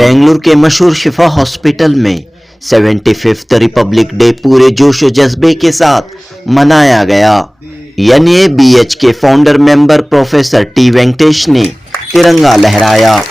बेंगलुरु के मशहूर शिफा हॉस्पिटल में 75th रिपब्लिक डे पूरे जोश और जज्बे के साथ मनाया गया। NABH के founder member professor T Venkatesh ने तिरंगा लहराया।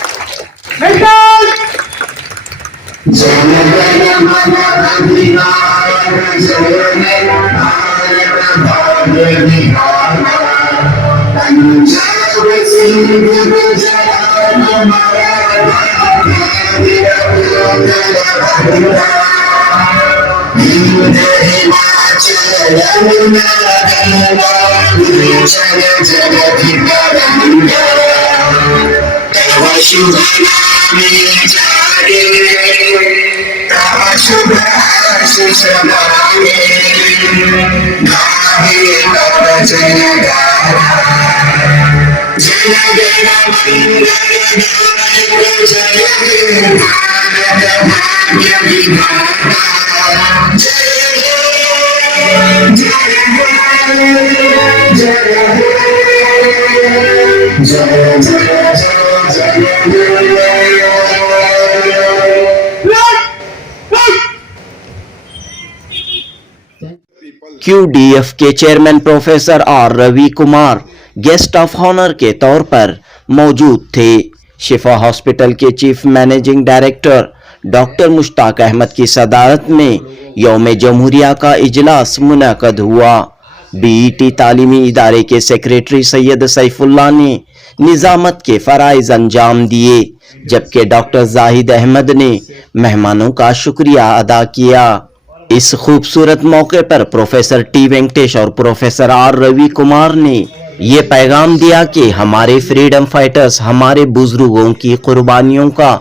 QDF के chairman professor Ravikumar guest of honour के तौर पर मौजूद थे। शिफा हॉस्पिटल के chief managing director doctor Mushtaq Ahmed की सदारत में यौम जमहूरिया का इजलास मुनक़द हुआ। BET तालीमी इदारे के सेक्रेटरी सैयद सैफुल्लाह ने निजामत के फराइज अंजाम दिए, जबकि डॉक्टर जाहिद अहमद ने मेहमानों का शुक्रिया अदा किया। इस खूबसूरत मौके पर प्रोफेसर टी वेंकटेश और प्रोफेसर रविकुमार ने ये पैगाम दिया कि हमारे फ्रीडम फाइटर्स हमारे बुजुर्गों की कुर्बानियों का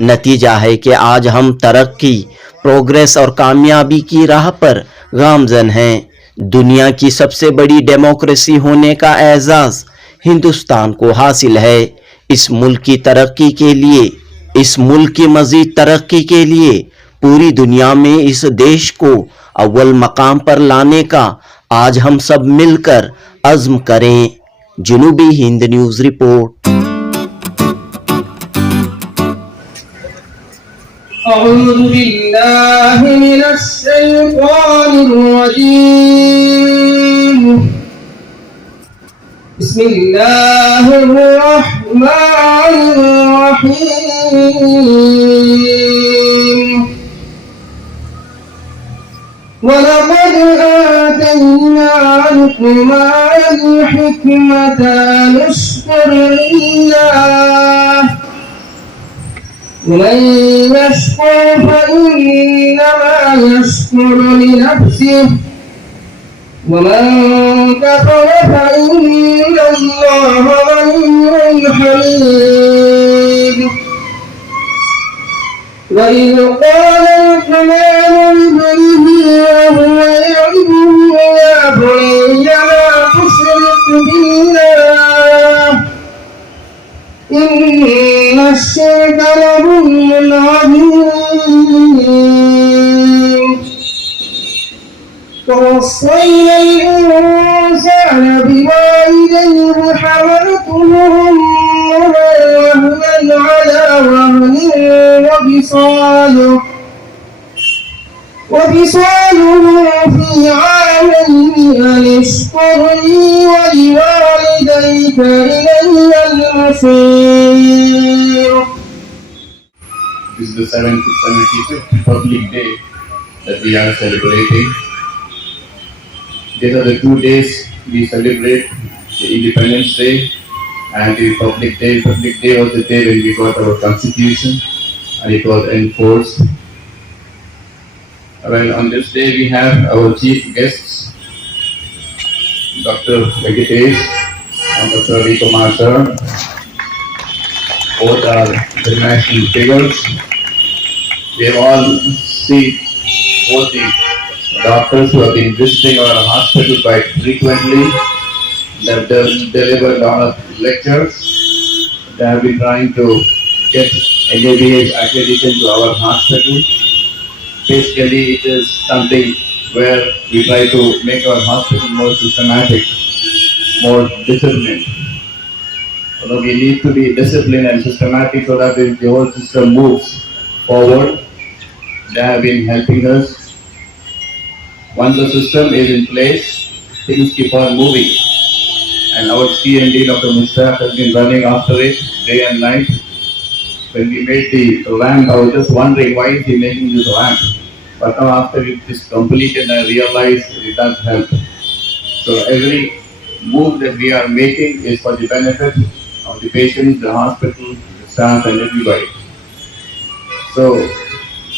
नतीजा है कि आज हम तरक्की, प्रोग्रेस और कामयाबी की राह पर गामजन हैं। दुनिया की सबसे बड़ी डेमोक्रेसी होने का एजाज हिंदुस्तान को हासिल है। इस मुल्क की तरक्की के लिए, इस मुल्क की मजीद तरक्की के लिए पूरी दुनिया में इस देश को अव्वल मकाम पर लाने का आज हम सब मिलकर अज़्म करें। जनूबी हिंद न्यूज़ रिपोर्ट। अऊज़ु बिल्लाहि मिनश शैतानिर रजीम। बिस्मिल्लाहिर रहमानिर रहीम। वलक़द आतैना लुक़मान हिकमत अन अश्कुर लिल्लाह वमन यश्कुर फइन्नमा यश्कुरु लिनफ्सिहि वमन Kfar फइन्नल्लाहा गनिय्युन Hamid. وإذ قال لقمان لابنه وهو يعظه يا بني لا تشرك بالله إن الشرك لظلم عظيم. ووصينا الإنسان بوالديه حملته أمه وهنا على وهن وفصاله في عامين أن اشكر لي ولوالديك إلي المصير. This is the 75th Republic Day that we are celebrating. These are the 2 days we celebrate the Independence Day and the Republic Day. Republic Day was the day when we got our Constitution and it was enforced. Well, on this day we have our chief guests, Dr. Venkatesh and Dr. Ravikumar sir. Both are international figures. We have all seen both the doctors who have been visiting our hospital quite frequently. They have delivered a lot of lectures. They have been trying to get NABH accreditation to our hospital. Basically, it is something where we try to make our hospital more systematic, more disciplined. We need to be disciplined and systematic so that the whole system moves forward. They have been helping us. Once the system is in place, things keep on moving. And our CMD, Dr. Mushtaq, has been running after it day and night. When we made the ramp, I was just wondering why is he making this ramp. But now after it is completed, I realized it does help. So every move that we are making is for the benefit of the patients, the hospital, the staff, and everybody. So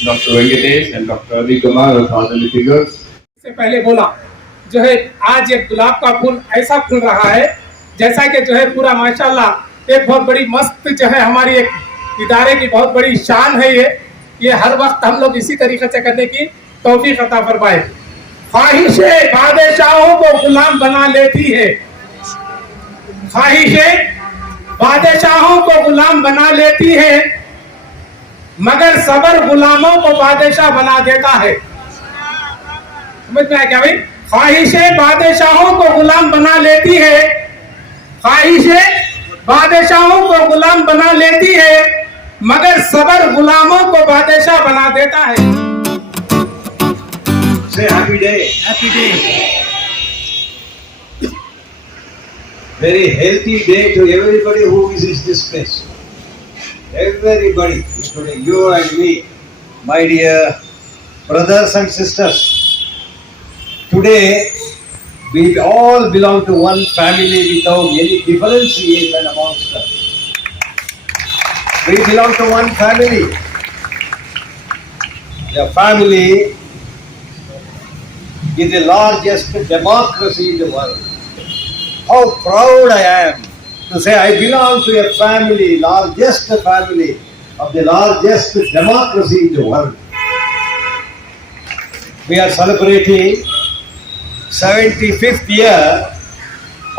Dr. Venkatesh and Dr. Ravikumar are fatherly figures. से पहले बोला जो है आज एक गुलाब का फूल ऐसा फूल रहा है जैसा कि जो है पूरा माशाल्लाह एक बहुत बड़ी मस्त जो है हमारी एक इदारे की बहुत बड़ी शान है ये हर वक्त हम लोग इसी तरीके से करने की तौफीक अता फरमाए। ख्वाहिशें बादशाहों को गुलाम बना लेती है, ख्वाहिशें बादशाहों को गुलाम बना लेती है, मगर सबर गुलामों को बादशाह बना देता है। समझ में आया क्या भाई? ख्वाहिशें बादशाहों को गुलाम बना लेती है, ख्वाहिशें बादशाहों को गुलाम बना लेती है, मगर सबर गुलामों को बादशाह बना देता है। Say happy day. Happy day. Very healthy day to everybody who visits this place. Everybody, including you and me, my dear brothers and sisters. Today, we all belong to one family without any differentiation amongst us. We belong to one family. The family is the largest democracy in the world. How proud I am to say I belong to a family, largest family of the largest democracy in the world. We are celebrating 75th year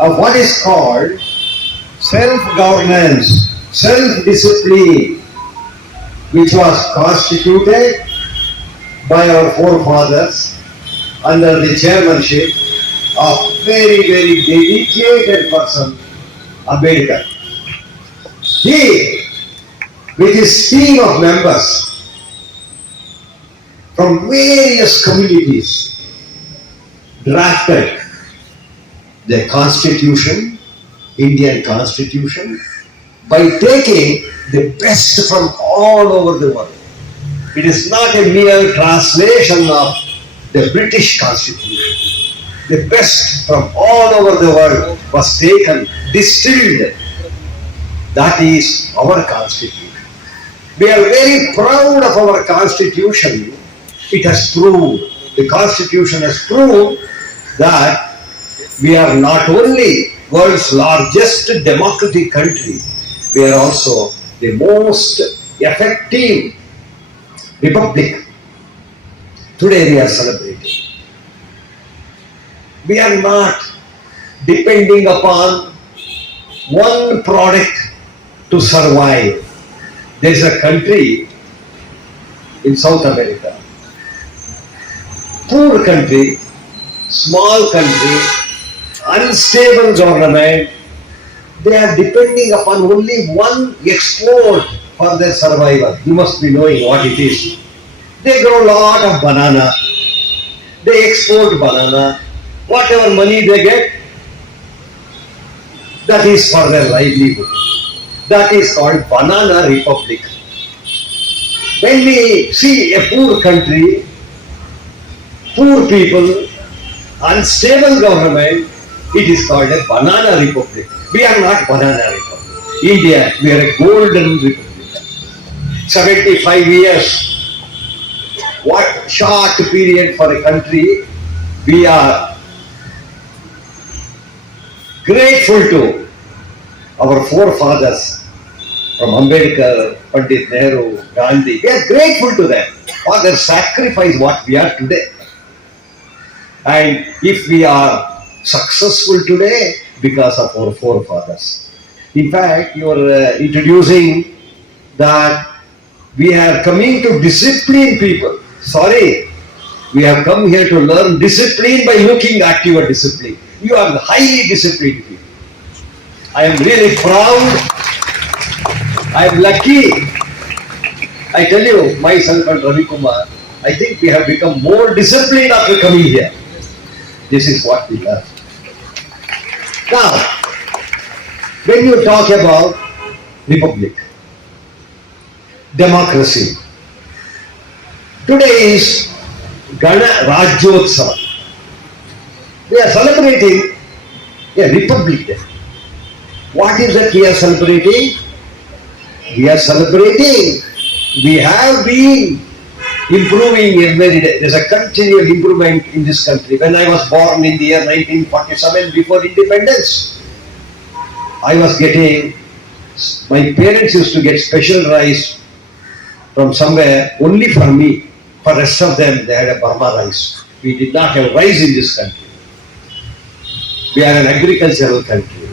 of what is called self-governance, self-discipline, which was constituted by our forefathers under the chairmanship of very, very dedicated person, Ambedkar. He, with his team of members from various communities, drafted the Constitution, Indian Constitution, by taking the best from all over the world. It is not a mere translation of the British Constitution. The best from all over the world was taken, distilled. That is our Constitution. We are very proud of our Constitution. It has proved, the Constitution has proved that we are not only world's largest democratic country, we are also the most effective republic. Today we are celebrating. We are not depending upon one product to survive. There is a country in South America, poor country, small country, unstable government. They are depending upon only one export for their survival. You must be knowing what it is. They grow a lot of banana. They export banana. Whatever money they get, that is for their livelihood. That is called Banana Republic. When we see a poor country, poor people, unstable government, it is called a Banana Republic. We are not Banana Republic. India, we are a golden republic. 75 years, what short period for a country. We are grateful to our forefathers from Ambedkar, Pandit Nehru, Gandhi. We are grateful to them for their sacrifice what we are today. And if we are successful today, because of our forefathers. In fact, you are introducing that we are coming to discipline people. Sorry, we have come here to learn discipline by looking at your discipline. You are highly disciplined people. I am really proud. I am lucky. I tell you, myself and Ravikumar, I think we have become more disciplined after coming here. This is what we learn. Now, when you talk about republic, democracy, today is Gana Rajyotsava. We are celebrating a republic day. What is that we are celebrating? We are celebrating. We have been improving every day. There is a continual improvement in this country. When I was born in the year 1947, before independence, I was getting, my parents used to get special rice from somewhere only for me. For rest of them, they had a Burma rice. We did not have rice in this country. We are an agricultural country.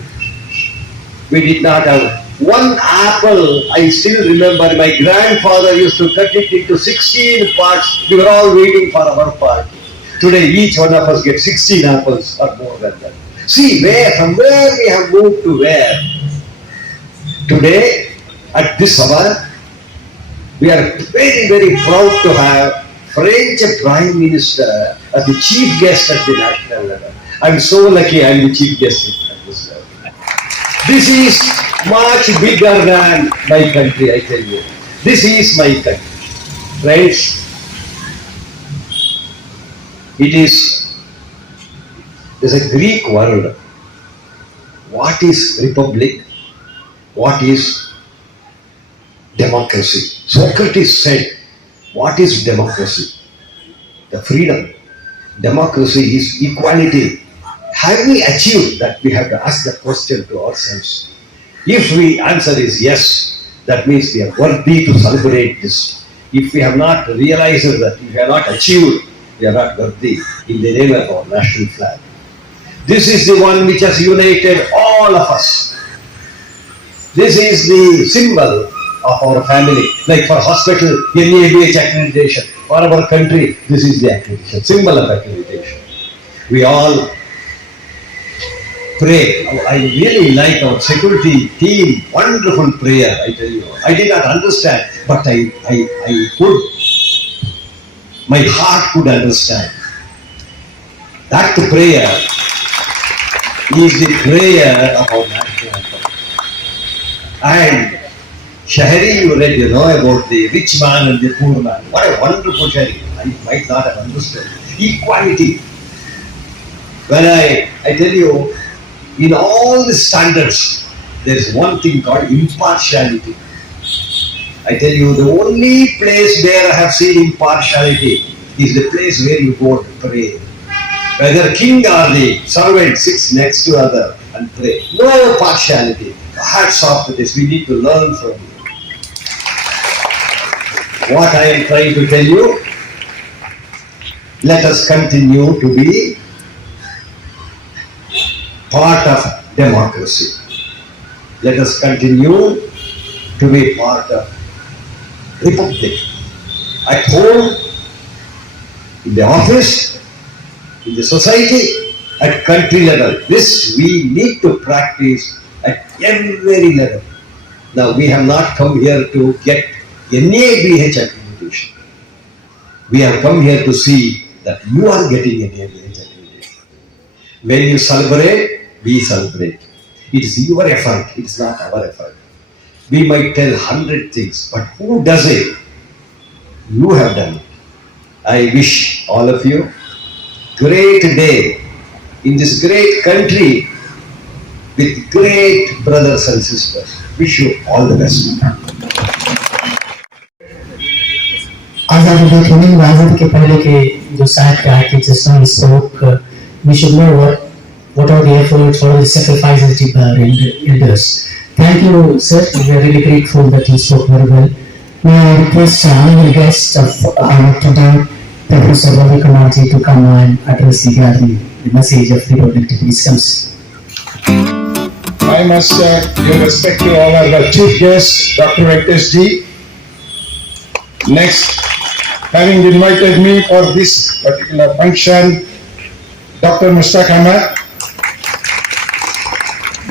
We did not have one apple. I still remember my grandfather used to cut it into 16 parts. We were all waiting for our part. Today, each one of us gets 16 apples or more than that. See from where we have moved to where. Today, at this hour, we are very, very proud to have French Prime Minister as the chief guest at the national level. I am so lucky I am the chief guest at this level. This is much bigger than my country, I tell you. This is my country. Friends, there's a Greek word. What is republic? What is democracy? Socrates said, what is democracy? The freedom. Democracy is equality. Have we achieved that? We have to ask the question to ourselves. If the answer is yes, that means we are worthy to celebrate this. If we have not realized that, if we have not achieved, we are not worthy in the name of our national flag. This is the one which has united all of us. This is the symbol of our family. Like for hospital, NABH accreditation. For our country, this is the accreditation, symbol of accreditation. We all pray. I really like our security team. Wonderful prayer, I tell you. I did not understand, but I could. My heart could understand. That prayer is the prayer of our national anthem. And Shahari, you know about the rich man and the poor man. What a wonderful Shahari. I might not have understood. Equality. When I tell you, in all the standards, there is one thing called impartiality. I tell you, the only place where I have seen impartiality is the place where you go to pray. Whether king or the servant sits next to other and pray. No partiality. Hats off to this. We need to learn from you. What I am trying to tell you, let us continue to be part of democracy. Let us continue to be part of republic. At home, in the office, in the society, at country level. This we need to practice at every level. Now we have not come here to get NABH accreditation. We have come here to see that you are getting NABH accreditation. When you celebrate, we celebrate. It is your effort, it is not our effort. We might tell 100 things, but who does it? You have done it. I wish all of you great day in this great country with great brothers and sisters. Wish you all the best. आजादी के नहीं आजादी के पहले के जो साहिब के artists on spoke, we should know what are the efforts, what are the sacrifices of our elders. Thank you, sir. We are really grateful that you spoke very well. May I request our guest of today, Professor Ravikumar to come and address the gathering, the message of Republic Day. Please comes. I must give respect to our chief guest, Dr. Venkatesh ji. Next, having invited me for this particular function, Dr. Mushtaq Ahmed.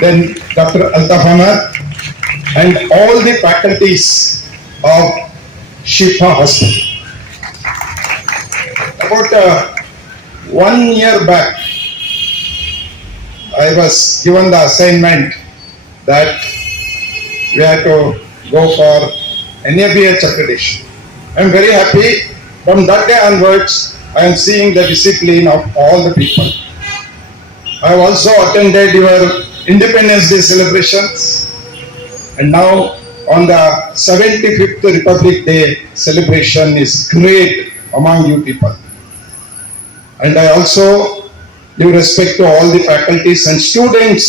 then Dr. Altaf Ahmed, and all the faculties of Shifaa Hospital. About 1 year back, I was given the assignment that we had to go for NABH accreditation. I am very happy. From that day onwards, I am seeing the discipline of all the people. I have also attended your Independence Day celebrations, and now on the 75th Republic Day celebration is great among you people. And I also give respect to all the faculties and students,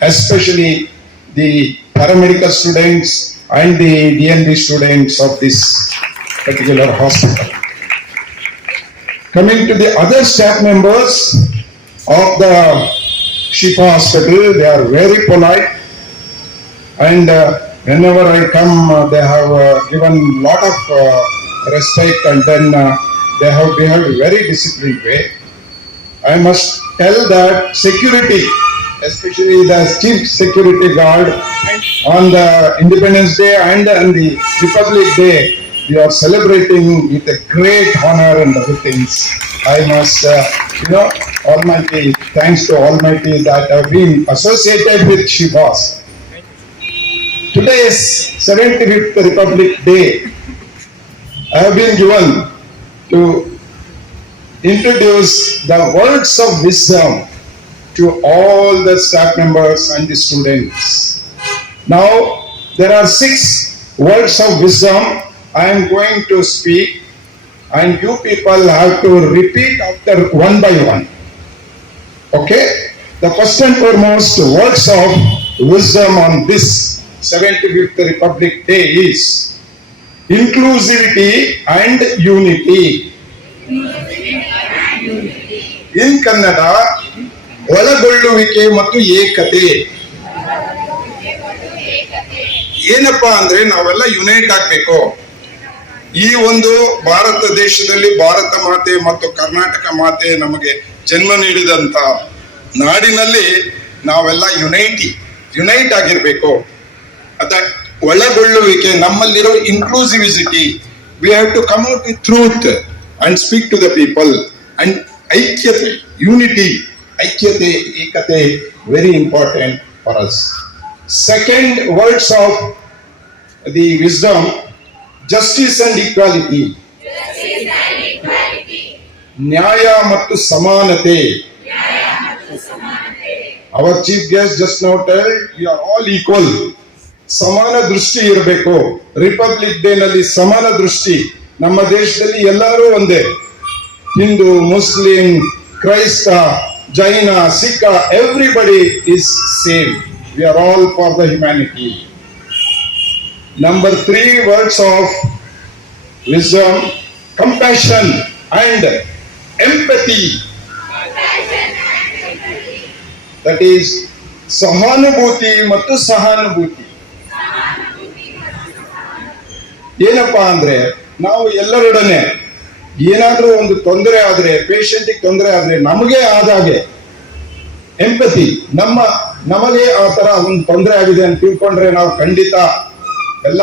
especially the paramedical students and the DNB students of this particular hospital. Coming to the other staff members of the Shifaa Hospital, they are very polite, and whenever I come, they have given lot of respect, and then they have behaved very disciplined way. I must tell that security, especially the chief security guard, on the Independence Day and on the Republic Day, we are celebrating with a great honor and everything. I must, Almighty, thanks to Almighty that I have been associated with Shifaa. Today is 75th Republic Day. I have been given to introduce the words of wisdom to all the staff members and the students. Now, there are 6 words of wisdom I am going to speak, and you people have to repeat after one by one. Okay? The first and foremost words of wisdom on this 75th Republic Day is inclusivity and unity. In Kannada, ಒಳಗೊಳ್ಳುವಿಕೆ ಮತ್ತು ಏಕತೆ. ಏನಪ್ಪಾ ಅಂದ್ರೆ ನಾವೆಲ್ಲ unite ಆಗ್ಬೇಕು. ಈ ಒಂದು ಭಾರತ ದೇಶದಲ್ಲಿ ಭಾರತ ಮಾತೆ ಮತ್ತು ಕರ್ನಾಟಕ ಮಾತೆ ನಮಗೆ ಜನ್ಮ ನೀಡಿದಂತ ನಾಡಿನಲ್ಲಿ ನಾವೆಲ್ಲ ಯುನೈಟ್ ಆಗಿರ್ಬೇಕು. ಅದ ಒಳಗೊಳ್ಳುವಿಕೆ, ನಮ್ಮಲ್ಲಿರೋ inclusivity, we have to come out with truth and speak to the people. And ಐಕ್ಯತೆ, ಯೂನಿಟಿ, ಐಕ್ಯತೆ, ಏಕತೆ, very important for us. Second words of the wisdom, justice and equality. ನ್ಯಾಯ ಮತ್ತು ಸಮಾನತೆ. Our chief guest just now told we are all equal. ಸಮಾನ ದೃಷ್ಟಿ ಇರಬೇಕು. Republic day ನಲ್ಲಿ ಸಮಾನ ದೃಷ್ಟಿ. ನಮ್ಮ ದೇಶದಲ್ಲಿ ಎಲ್ಲರೂ ಒಂದೇ. ಹಿಂದೂ, ಮುಸ್ಲಿಂ, ಕ್ರೈಸ್ತ, ಜೈನ, ಸಿಖ, everybody is same. We are all for the humanity. Number 3 words of wisdom, compassion and empathy. That is ಸಹಾನುಭೂತಿ ಮತ್ತು ಸಹಾನುಭೂತಿ. ಏನಪ್ಪಾ ಅಂದ್ರೆ ನಾವು ಎಲ್ಲರೊಡನೆ ಏನಾದ್ರೂ ಒಂದು ತೊಂದರೆ ಆದ್ರೆ, ಪೇಷಂಟಿಗೆ ತೊಂದರೆ ಆದ್ರೆ ನಮಗೆ ಆದಾಗೆ ಎಂಪತಿ, ನಮಗೆ ಆ ತರ ಒಂದು ತೊಂದರೆ ಆಗಿದೆ ಅಂತ ತಿಳ್ಕೊಂಡ್ರೆ ನಾವು ಖಂಡಿತ ಎಲ್ಲ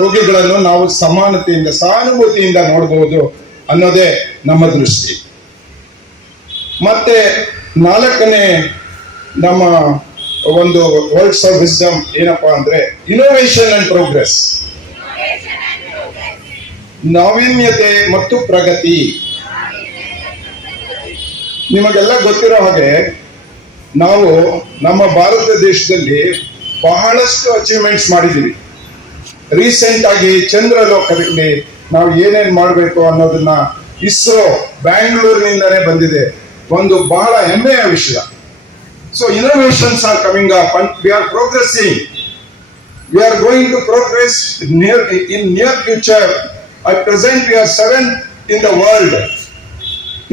ರೋಗಿಗಳನ್ನು ನಾವು ಸಮಾನತೆಯಿಂದ, ಸಹಾನುಭೂತಿಯಿಂದ ನೋಡಬಹುದು ಅನ್ನೋದೇ ನಮ್ಮ ದೃಷ್ಟಿ. ಮತ್ತೆ 4ನೇ ನಮ್ಮ ಒಂದು ವರ್ಡ್ಸ್ ಆಫ್ ವಿಸ್ಡಮ್ ಏನಪ್ಪಾ ಅಂದ್ರೆ ಇನೋವೇಷನ್ ಅಂಡ್ ಪ್ರೋಗ್ರೆಸ್. ನಾವೀನ್ಯತೆ ಮತ್ತು ಪ್ರಗತಿ. ನಿಮಗೆಲ್ಲ ಗೊತ್ತಿರೋ ಹಾಗೆ ನಾವು ನಮ್ಮ ಭಾರತ ದೇಶದಲ್ಲಿ ಬಹಳಷ್ಟು ಅಚೀವ್ಮೆಂಟ್ಸ್ ಮಾಡಿದ್ದೀವಿ. ರೀಸೆಂಟ್ ಆಗಿ ಚಂದ್ರಲೋಕದಲ್ಲಿ ನಾವು ಏನೇನ್ ಮಾಡಬೇಕು ಅನ್ನೋದನ್ನ ಇಸ್ರೋ ಬ್ಯಾಂಗ್ಳೂರಿನಿಂದನೇ ಬಂದಿದೆ. ಒಂದು ಬಹಳ ಹೆಮ್ಮೆಯ ವಿಷಯ. So innovations are coming up and we are progressing. We are going to progress in near future. At present we are 7th in the world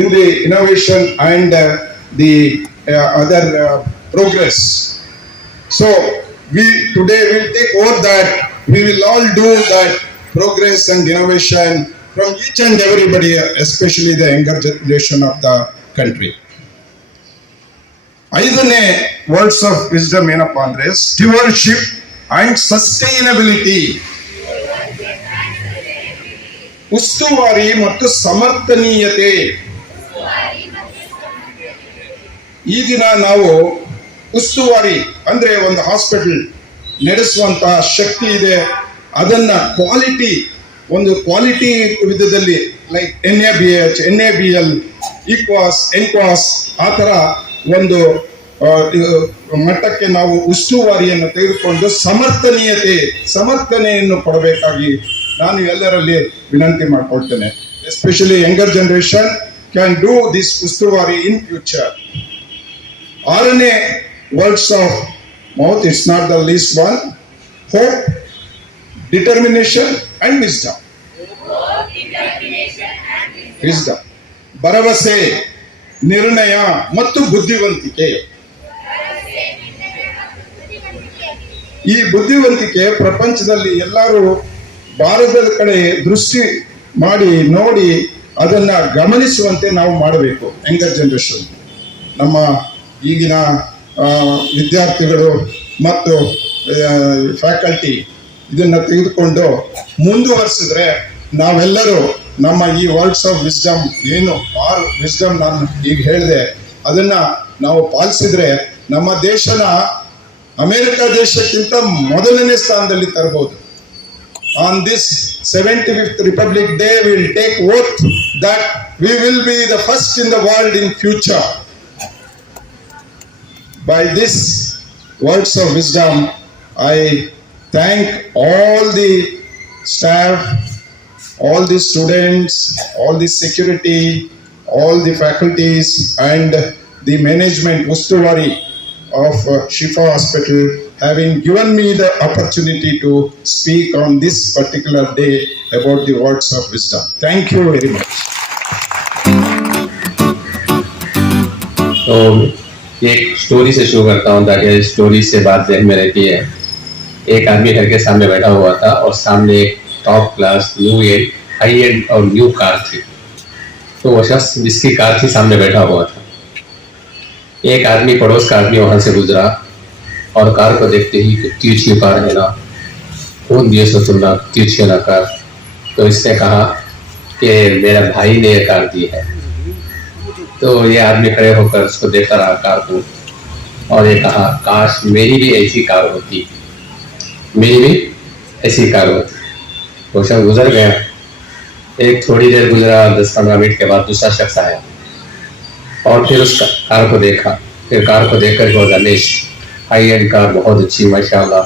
in the innovation and the other progress. So we today will take over that. We will all do that progress and innovation from each and everybody, especially the younger generation of the country. 5ನೇ words of wisdom ಏನಪ್ಪಾ ಅಂದ್ರೆ ಸ್ಟಿವರ್ಡ್ಶಿಪ್ and sustainability, ಉಸ್ತುವಾರಿ ಮತ್ತು ಸಮರ್ಥನೀಯತೆ. ಈ ದಿನ ನಾವು ಉಸ್ತುವಾರಿ ಅಂದ್ರೆ ಒಂದು ಹಾಸ್ಪಿಟಲ್ ನಡೆಸುವಂತಹ ಶಕ್ತಿ ಇದೆ, ಅದನ್ನ ಒಂದು ಕ್ವಾಲಿಟಿ ವಿಧದಲ್ಲಿ ಲೈಕ್ NABH, NABL, ಈಕ್ವಾಸ್, ಎನ್ಕ್ವಾಸ್ ಆ ಥರ ಒಂದು ಮಟ್ಟಕ್ಕೆ ನಾವು ಉಸ್ತುವಾರಿಯನ್ನು ತೆಗೆದುಕೊಂಡು ಸಮರ್ಥನೆಯನ್ನು ಕೊಡಬೇಕಾಗಿ ನಾನು ಎಲ್ಲರಲ್ಲಿ ವಿನಂತಿ ಮಾಡಿಕೊಳ್ತೇನೆ. Especially younger generation can do this ಉಸ್ತುವಾರಿ ಇನ್ ಫ್ಯೂಚರ್. 6ನೇ words of mouth, it's not the least one, hope, determination and wisdom. ಭರವಸೆ, ನಿರ್ಣಯ ಮತ್ತು ಬುದ್ಧಿವಂತಿಕೆ. ಈ ಬುದ್ಧಿವಂತಿಕೆ ಪ್ರಪಂಚದಲ್ಲಿ ಎಲ್ಲರೂ ಭಾರತದ ಕಡೆ ದೃಷ್ಟಿ ಮಾಡಿ ನೋಡಿ ಅದನ್ನ ಗಮನಿಸುವಂತೆ ನಾವು ಮಾಡಬೇಕು. ಯಂಗರ್ ಜನರೇಷನ್, ನಮ್ಮ ಈಗಿನ ವಿದ್ಯಾರ್ಥಿಗಳು ಮತ್ತು ಫ್ಯಾಕಲ್ಟಿ ಇದನ್ನ ತೆಗೆದುಕೊಂಡು ಮುಂದುವರಿಸಿದ್ರೆ ನಾವೆಲ್ಲರೂ ನಮ್ಮ ಈ ವರ್ಡ್ಸ್ ಆಫ್ ವಿಸ್ಡಮ್ ಏನು ವಿಸ್ಡಮ್ ನಾನು ಈಗ ಹೇಳಿದೆ ಅದನ್ನ ನಾವು ಪಾಲಿಸಿದ್ರೆ ನಮ್ಮ ದೇಶನ ಅಮೆರಿಕ ದೇಶಕ್ಕಿಂತ ಮೊದಲನೇ ಸ್ಥಾನದಲ್ಲಿ ತರಬಹುದು. On this 75th Republic Day, we will take oath that we will be the first in the world in future. By this words of wisdom, I thank all the staff, all the students, all the security, all the faculties and the management Ustuvari of Shifaa Hospital having given me the opportunity to speak on this particular day about the words of wisdom. Thank you very much. तो एक story से शुरू करता हूँ ताकि story से बात ज़हन में रहती है. एक आदमी घर के सामने बैठा हुआ था और सामने एक टॉप क्लास हाई एंड और न्यू कार थी. तो वो शख्स जिसकी कार थी सामने बैठा हुआ था. एक आदमी, पड़ोस का आदमी वहां से गुजरा और कार को देखते ही तिरछी कार है ना, कौन दिए सो तुमने तिरछी ना कार. तो इसने कहा कि मेरा भाई ने ये कार दी है. तो ये आदमी खड़े होकर उसको देखता रहा कार को और ये कहा काश मेरी भी ऐसी कार होती, मेरी भी ऐसी कार होती. वो शख्स गुजर गया. एक थोड़ी देर गुजरा, 10-15 मिनट के बाद दूसरा शख्स आया और फिर उस कार को देखा. फिर कार को देखकर वो रमेश, हाई एंड कार, बहुत अच्छी माशाल्लाह.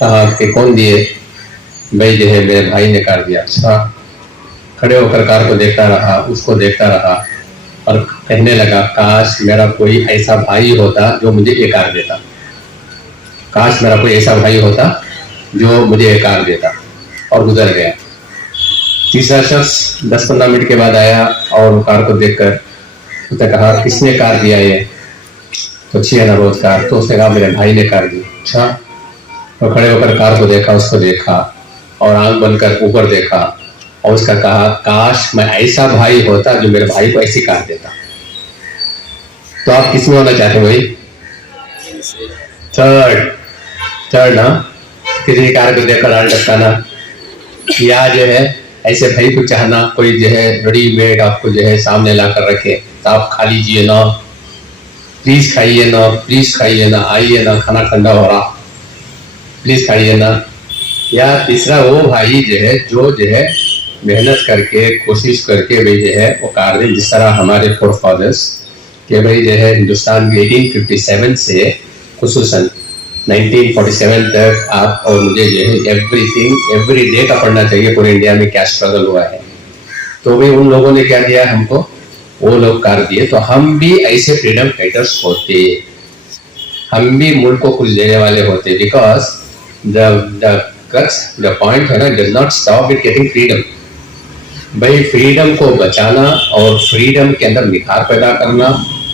कहा कि कौन दिए? भाई जो है मेरे भाई ने कार दिया. अच्छा. खड़े होकर कार को देखता रहा, उसको देखता रहा और कहने लगा काश मेरा कोई ऐसा भाई होता जो मुझे ये कार देता, काश मेरा कोई ऐसा भाई होता जो मुझे ये कार देता. और गुजर गया. तीसरा शख्स 10-15 मिनट के बाद आया और कार को देखकर उसने कहा किसने कार दिया ये? तो अच्छी है ना रोज कार. तो उसने कहा मेरे भाई ने कार दी. अच्छा. तो खड़े होकर कार को देखा, उसको देखा और आंख बंद कर ऊपर देखा और उसका कहा काश मैं ऐसा भाई होता जो मेरे भाई को ऐसी कार देता. तो आप किसमें होना चाहते हो भाई? थर्ड ना, किसी कार को देखकर हाल टपकाना या जो है ऐसे भाई को चाहना कोई जो है रेडीमेड आपको जो है सामने ला कर रखे तो आप खा लीजिए ना, प्लीज खाइए ना, प्लीज खाइए ना, आइए ना, खाना ठंडा हो रहा, प्लीज खाइए ना. या तीसरा वो भाई जो है मेहनत करके कोशिश करके भाई जो है वो कार दे. जिस तरह हमारे फोर फादर्स के भाई जो है हिंदुस्तान 1857 से खुसूसन 1947 तक आप और मुझे जो है एवरीथिंग एवरी डे का पढ़ना चाहिए पूरे इंडिया में क्या स्ट्रगल हुआ है. तो भाई उन लोगों ने क्या दिया हमको? वो लोग कार दिए. तो हम भी ऐसे फ्रीडम फाइटर्स होते, हम भी मुल्क को कुछ देने वाले होते. बिकॉज द पॉइंट है ना, does not stop with getting freedom. भाई फ्रीडम को बचाना और फ्रीडम के अंदर निखार पैदा करना,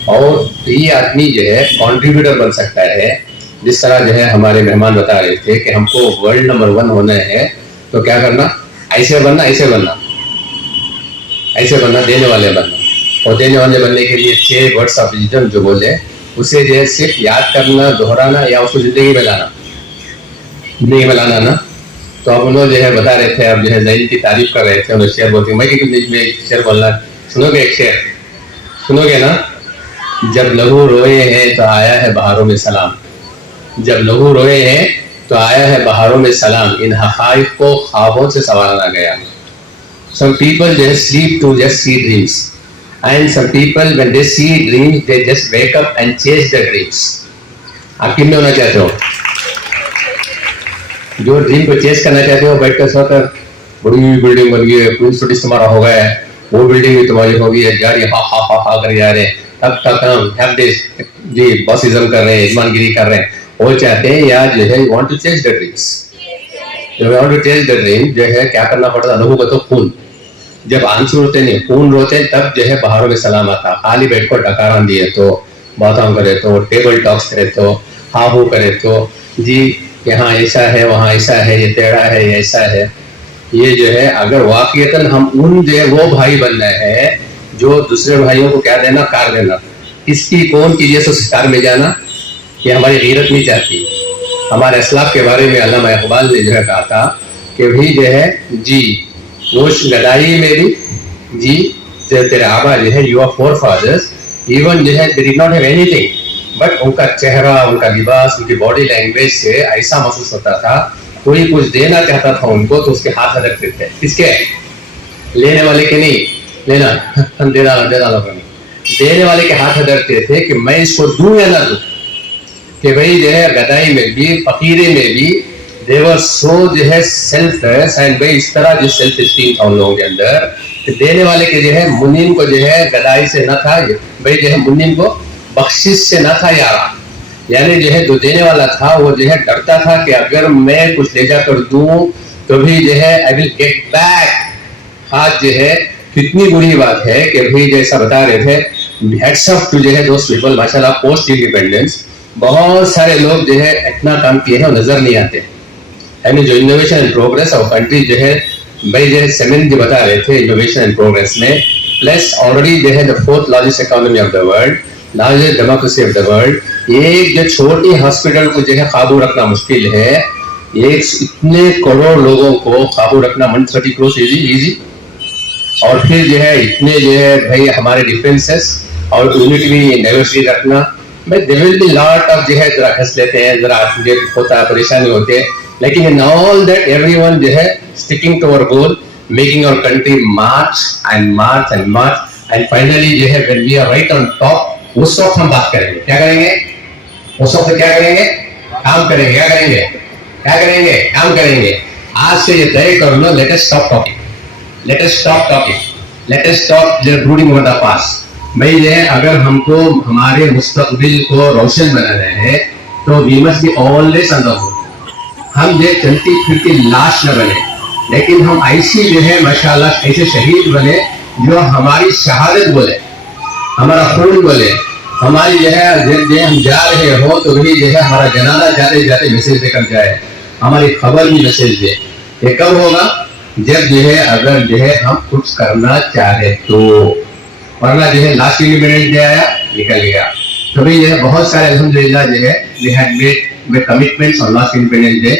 और ये आदमी जो है कॉन्ट्रीब्यूटर बन सकता है. जिस तरह जो है हमारे मेहमान बता रहे थे कि हमको वर्ल्ड नंबर 1 होना है तो क्या करना? ऐसे बनना, ऐसे बनना, ऐसे बनना, देने वाले बनना. और देने वाले बनने के लिए 6 वर्ड्स ऑफ विजडम जो बोले उसे जो है सिर्फ याद करना, दोहराना या उसको जिंदगी में लाना ना। तो अब उन्होंने जो है बता रहे थे, अब जो है जैन की तारीफ कर रहे थे, उन्होंने शेर बोलते मैं एक शेर बोलना सुनोगे? एक शेर सुनोगे ना? जब लहू रोए हैं तो आया है बहारों में सलाम, जब लहू रोए हैं तो आया है बहारों में सलाम, इन हक़ाइक़ को ख्वाबों से संवारा गया। Some people just sleep to just see dreams, and some people when they see dreams they just wake up and chase the dreams. आप किन में होना चाहते हो? जो ड्रीम को चेस करना चाहते हो, बैठकर सोकर बड़ी बिल्डिंग बन गई है, पुलिस पुलिस तुम्हारा हो गया है, वो बिल्डिंग भी तुम्हारी हो गई है, जा रही है, हा कर जा रहे हैं, तब जी बॉसिज्म कर रहे हैं, यजमानगिरी कर रहे हैं, वो चाहते हैं या जो है want to chase the dreams. जब want to chase the dream जो है क्या करना पड़ता है? लोगों को तो खून, जब आंसू रोते नहीं खून रोते तब जो है बहारों में सलाम आता। खाली बैठ कर डकारान दिए तो, बातों करे तो, टेबल टॉक्स करे तो, हाहू करे तो, जी यहाँ ऐसा है, वहाँ ऐसा है, ये टेढ़ा है, ये ऐसा है, ये जो है अगर वाकईतन हम उन जो है वो भाई बनना है जो दूसरे भाइयों को क्या देना? कार देना। इसकी कौन कीजिए सो कार में जाना, कि हमारी गीरत नहीं चाहती। हमारे असलाफ के बारे में अल्लामा इकबाल ने जो है कहा था कि भी जो है जी वो गदाई में भी जी तेरे आबा जो है योर फोर फादर्स इवन जो है they did not have anything, but उनका चेहरा, उनका लिबास, उनकी बॉडी लैंग्वेज से ऐसा महसूस होता था कोई कुछ देना चाहता था उनको तो उसके हाथ रखते थे। किसके? लेने वाले के नहीं, लेना देना लोगों ने, देने वाले के हाथ रखते थे कि मैं इसको दूं या ना दूं। कि भाई जो है गदाई में भी, फकीरे में भी देवर सो जो है सेल्फलेस, एंड भाई इस तरह जो सेल्फ स्टीम था उन लोगों के अंदर कि देने वाले के जो है मुनीम को जो है गदाई से न था, भाई जो है मुनीम को बख्शिश से न था यारा, यानी जो है जो देने वाला था वो जो है डरता था कि अगर मैं कुछ ले जाकर दूं तो भी जो है आई विल गेट बैक। आज जो है कितनी बुरी बात है कि भाई जैसा बता रहे थे, हेड्स ऑफ टू जो है दोस्त पीपल माशाल्लाह पोस्ट इंडिपेंडेंस बहुत सारे लोग जो है इतना काम किए हैं नजर नहीं आते। यानी जो innovation and progress of country जो है भाई जो है सेमेन जो बता रहे थे इनोवेशन एंड प्रोग्रेस में, प्लस ऑलरेडी जो है the fourth largest economy of the world, largest democracy of the world, एक जो छोटी हॉस्पिटल को जो है काबू रखना मुश्किल है, एक इतने करोड़ लोगों को काबू रखना 130 करोड़ इजी, और फिर जो है इतने जो है भाई हमारे डिफरेंसेस और यूनिटी भी डाइवर्सिटी रखना, भाई there will be lot of जो है जरा हंस लेते हैं, जरा होता है, परेशानी होते हैं, लेकिन इन ऑल दैट एवरीवन जो है sticking to our goal, making our country march and march and march, and finally जो है when we are right on top, उस वक्त हम बात करेंगे। क्या करेंगे? उस वक्त क्या करेंगे? काम करेंगे। क्या करेंगे? क्या करेंगे? काम करेंगे। आज से ये तय कर लो, let us stop talking, let us stop talking, let us stop brooding over the past. भाई ये अगर हमको हमारे मुस्तकबिल को रोशन बनाना है तो we must be always on the move. हम ये चलती फिरती लाश न बने, लेकिन हम ऐसी जो है माशाल्लाह ऐसे शहीद बने जो हमारी शहादत बोले, हमारा खून बोले, हमारी जो है हम जा रहे हो तो वही जो है हमारा जनाजा जाते जाते मैसेज देकर जाए, हमारी खबर भी मैसेज दे। ये कब होगा? जब जो है अगर जो है हम कुछ करना चाहे तो, वरना जो है लास्ट इंडिपेंडेंस डे आया निकल गया। तो भाई ये बहुत सारे अल्हम्दुलिल्लाह जो है we had made commitments on last Independence Day.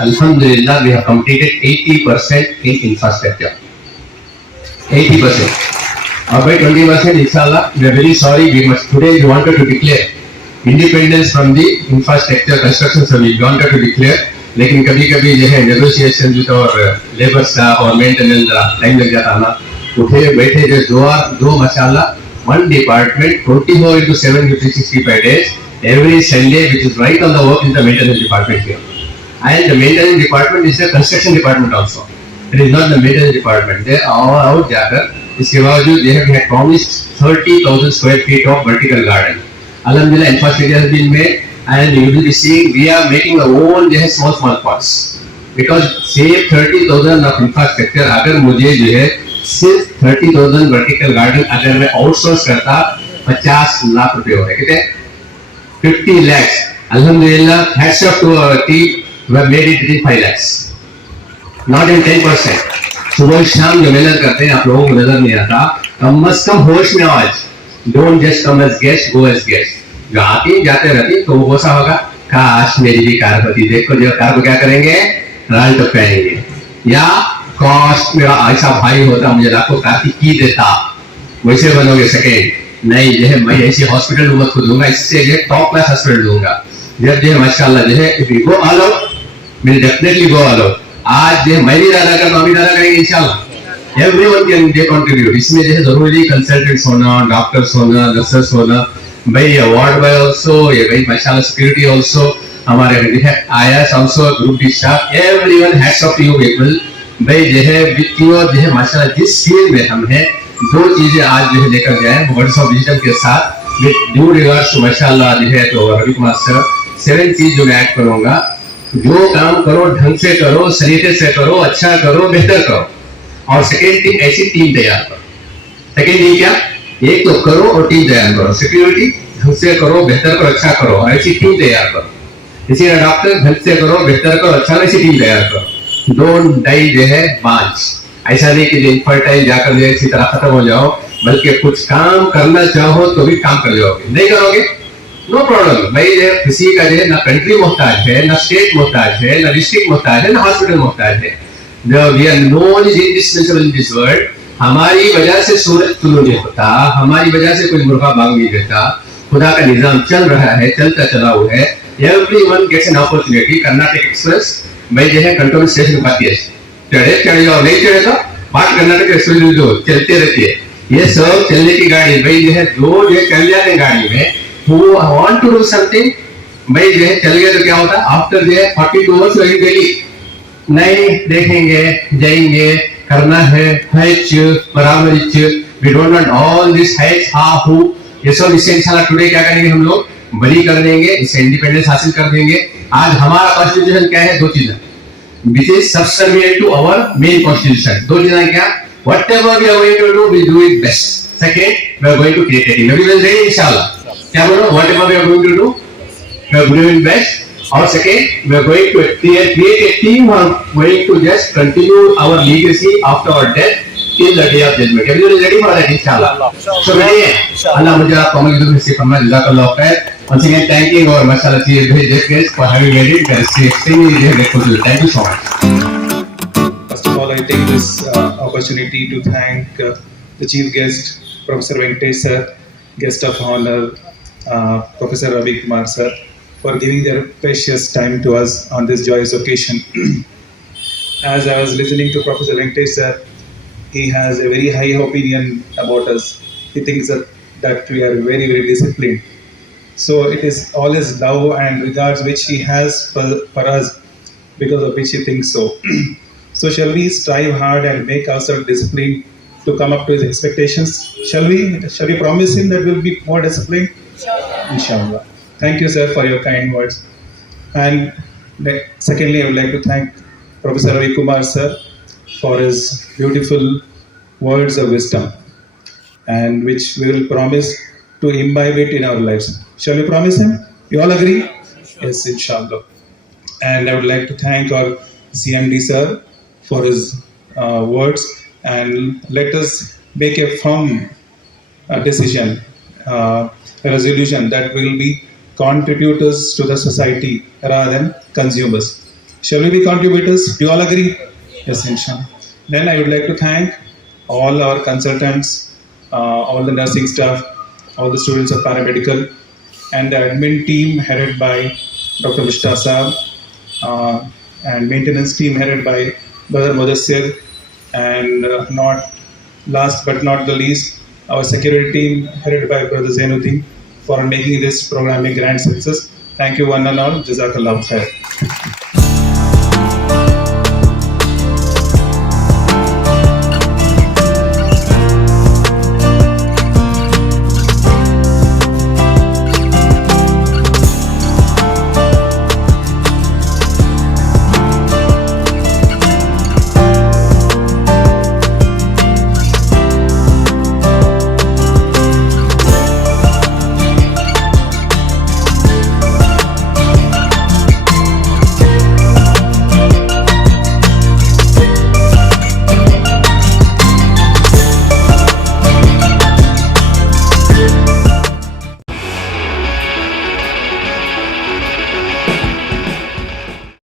अल्हम्दुलिल्लाह we have completed 80% in infrastructure, 80%, और भाई 20% इंशाल्लाह। We are very sorry, we must today we wanted to declare independence from the infrastructure construction, so we wanted to declare, लेकिन कभी कभी जो है negotiation with और लेबर स्टाफ और मेंटेनेंस टाइम लग जाता ना, उठे बैठे जो दो माशाल्लाह, one department 24/7 365 days every Sunday, which is right on the work in the maintenance department here, and the maintenance department is the construction department also, it is not the maintenance department, they are out जाकर। इसके बावजूद they have promised 30,000 square feet of vertical garden, alhamdulillah infrastructure has been made, and you will be seeing we are making our own जो है small pots, because save 30,000 of infrastructure, अगर मुझे जो है सिर्फ 30,000 वर्टिकल गार्डन अगर मैं outsource करता 50 लाख रुपए हो रहे, कितने? 50 lakhs। अल्हम्दुलिल्लाह, hats off to our team, we have made it in 5 lakhs, not in 10%। सुबह शाम जो मेहनत करते हैं आप लोगों को नजर नहीं आता, कम से कम होश में आज don't just come as guest, go as guest. जो आते जाते रहते तो वो सा होगा, काश मेरी भी कार होती, देखो जो कार को क्या करेंगे, राल टपकाएंगे, या काश मेरा ऐसा भाई होता, मुझे लाखों कार की देता, वैसे बनोगे। सेकेंड नहीं, जो है मैं ऐसी हॉस्पिटल रूम को दूंगा, इससे जो है टॉप क्लास हॉस्पिटल दूंगा। जब जो है माशाल्लाह जो है go all out, will definitely go all out. आज जो है मैं भी दादा करता हूँ, दादा करेंगे इंशाल्लाह। Everyone can they contribute. इसमें जो है जरूरी कंसल्टेंट्स होना, डॉक्टर्स होना, नर्सेस होना, भाई वार्ड बॉय ऑल्सो, ये भाई माशाल्लाह सिक्योरिटी ऑल्सो, हमारे जो है IAS also, group D staff, everyone hats off you people. भाई जो है विथ योर जो है माशाल्लाह जिस फील्ड में हम हैं, दो चीजें आज जो है लेकर गए हैं वर्ड्स ऑफ विजडम के साथ, विद ड्यू रिगार्ड्स टू माशाल्लाह जो है तो रविकुमार सर, 7 चीज जो मैं ऐड करूंगा। जो काम करो ढंग से करो, सलीके से करो, अच्छा करो, बेहतर करो। और सेकेंड थिंग, ऐसी टीम तैयार करो। सेकेंड थिंग क्या, एक तो करो और टीम तैयार करो। सिक्योरिटी ढंग से करो, बेहतर करो, अच्छा करो, और ऐसी टीम तैयार करो। इसी तरह डॉक्टर ढंग से करो, बेहतर करो, अच्छा, ऐसी टीम तैयार करो। डोंट डाई जो है बांझ। ऐसा नहीं कि इनफर्टाइल जाकर जो इसी तरह खत्म हो जाओ, बल्कि कुछ काम करना चाहो तो भी काम कर जाओगे। नहीं करोगे, नो प्रॉब्लम। भाई किसी का जो है ना कंट्री मोहताज है, ना स्टेट मोहताज है, ना डिस्ट्रिक्ट मोहताज है, ना हॉस्पिटल मोहताज है। We are none is indispensable in this world. हमारी वजह से सूरज तुलू नहीं होता, हमारी वजह से कोई मुर्गा बांग नहीं देता। खुदा का निजाम चल रहा है, चलता चला हुआ है। Everyone gets an opportunity. Karnataka express भाई जो है कंट्रोल स्टेशन पाती है, चढ़े जाओ, नहीं चढ़े तो बात कर्नाटक एक्सप्रेस जो चलते रहती है। ये सब चलने की गाड़ी भाई जो है, दो जो चल जाते हैं गाड़ी में, who want to do something, भाई जो है चल गए तो क्या होता है, आफ्टर जो है 42 आवर्स डेली नहीं देखेंगे, जाएंगे, करना है हैच बराबर, we don't want all this hatch हा हु, ये सब इससे इंशाल्लाह टुडे क्या करेंगे हम लोग, बड़ी कर देंगे, इससे इंडिपेंडेंस हासिल कर देंगे। आज हमारा कॉन्स्टिट्यूशन क्या है, दो चीजें, which is subservient to our main constitution. दो चीजें क्या, whatever we are going to do, we do it best. Second, we are going to create a team. We will ready inshallah. क्या बोलो, whatever we are going to do, we are doing best. और second, we are going to create a team who are going to just continue our legacy after our death till the day of judgment. Everyone is ready for that inshallah. So ready है? Allah मुझे आप कमल की दुआ से फरमाए, जज़ाकल्लाह खैर। Once again, thanking our mashallah CMD guests for having made it. That is extremely grateful to you. Thank you so much. First of all, I take this opportunity to thank the chief guest, Professor Venkatesh sir, guest of honor, Professor Ravikumar sir, for giving their precious time to us on this joyous occasion. As I was listening to Professor Venkatesh sir, he has a very high opinion about us. He thinks that we are very, very disciplined. So it is all his love and regards which he has for us, because of which he thinks so. So shall we strive hard and make ourselves disciplined to come up to his expectations? Shall we? Shall we promise him that we'll be more disciplined? Inshallah. Thank you, sir, for your kind words. And secondly, I would like to thank Professor Ravikumar sir for his beautiful words of wisdom, and which we will promise to imbibe it in our lives. Shall we promise him? You all agree? Yes, inshallah. And I would like to thank our CMD sir for his words, and let us make a firm decision, a resolution that will be contributors to the society rather than consumers. Shall we be contributors? Do you all agree? Yes, inshallah. Then I would like to thank all our consultants, all the nursing staff, all the students of paramedical, and the admin team headed by Dr. Mushtaq Ahmed, and maintenance team headed by Brother Mudassir, and not last but not the least, our security team headed by Brother Zainuddin, for making this program a grand success. Thank you one and all. Jazakallah khair.